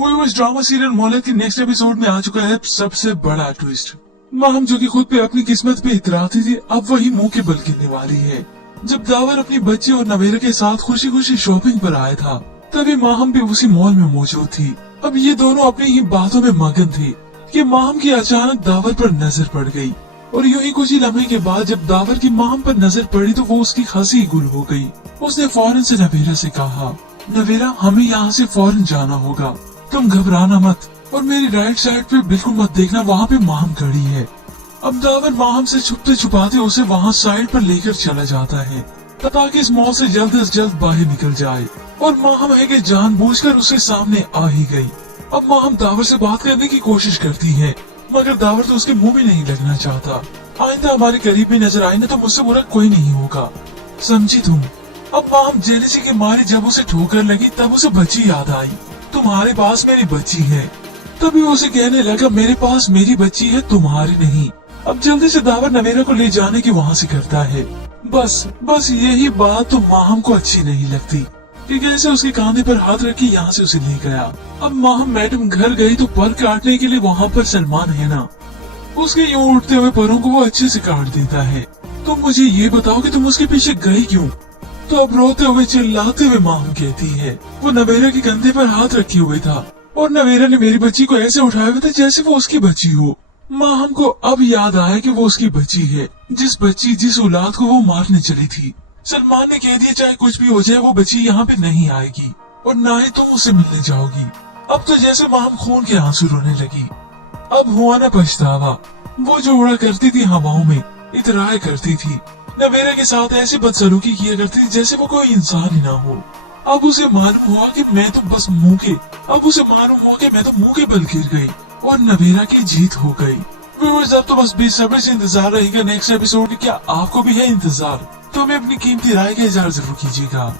वो इस drama serial मोहल्लत के नेक्स्ट एपिसोड में आ चुका है सबसे बड़ा ट्विस्ट। माहम जो कि खुद पे अपनी किस्मत पे इतराती थी, अब वही मुंह के बल गिरने वाली है। जब दावर अपनी बच्ची और नवेरा के साथ खुशी खुशी शॉपिंग पर आया था, तभी माहम भी उसी मॉल में मौजूद थी। अब ये दोनों अपनी ही बातों में मगन थे कि माहम की अचानक दावर पर नजर पड़ गई। और यूं ही कुछ ही लम्हे के बाद जब दावर की माहम पर नजर पड़ी तो वो उसकी हंसी गुल हो गई। उसने फौरन से नवेरा से कहा, नवेरा हमें यहाँ से फौरन जाना होगा, तुम घबराना मत और मेरी राइट साइड पे बिल्कुल मत देखना, वहाँ पे माहम खड़ी है। अब दावर माहम से छुपते छुपाते उसे वहाँ साइड पर लेकर चला जाता है ताकि इस मॉल से जल्द बाहर निकल जाए। और माहम है कि जानबूझकर उसके सामने आ ही गई। अब माहम दावर से बात करने की कोशिश करती है, मगर दावर तो उसके मुंह में नहीं लगना चाहता। आइंदा हमारे करीब में नजर आए ना तो मुझसे बुरा कोई नहीं होगा, समझी तुम। अब माहम जेलसी के मारे जब उसे ठोकर लगी तब उसे बच्ची याद आई, तुम्हारे पास मेरी बच्ची है। तभी उसे कहने लगा, मेरे पास मेरी बच्ची है, तुम्हारी नहीं। अब जल्दी से दावर नवेरा को ले जाने की वहाँ से करता है। बस यही बात तो माहम को अच्छी नहीं लगती कि कैसे उसके कांधे पर हाथ रख के यहाँ से उसे ले गया। अब माहम मैडम घर गई तो पर काटने के लिए वहाँ पर सलमान है ना, उसके यूं उठते हुए परों को वो अच्छे से काट देता है। तो मुझे ये बताओ कि तुम उसके पीछे गई क्यों? तो अब रोते हुए चिल्लाते हुए माहम कहती है, वो नवेरा के कंधे पर हाथ रखे हुए था और नवेरा ने मेरी बच्ची को ऐसे उठाया हुआ था जैसे वो उसकी बच्ची हो। माहम को अब याद आया कि वो उसकी बच्ची है, जिस औलाद को वो मारने चली थी। सलमान ने कह दिया चाहे कुछ भी हो जाए वो बच्ची यहाँ पे नहीं आएगी और ना ही तुम उससे मिलने जाओगी। अब तो जैसे माहम खून के आंसू रोने लगी। अब हुआ न पछतावा, वो जो उड़ा करती थी हवाओं में, इतराया करती थी, नवेरा के साथ ऐसी बदसलूकी किया करती थी जैसे वो कोई इंसान ही ना हो। अब उसे मालूम हुआ कि मैं तो बस मुंह के बल गिर गई और नवेरा की जीत हो गई। अब तो बस बेसब्री से इंतजार रहेगा नेक्स्ट एपिसोड। क्या आपको भी है इंतजार? तो हमें अपनी कीमती राय का इज़हार जरूर कीजिएगा।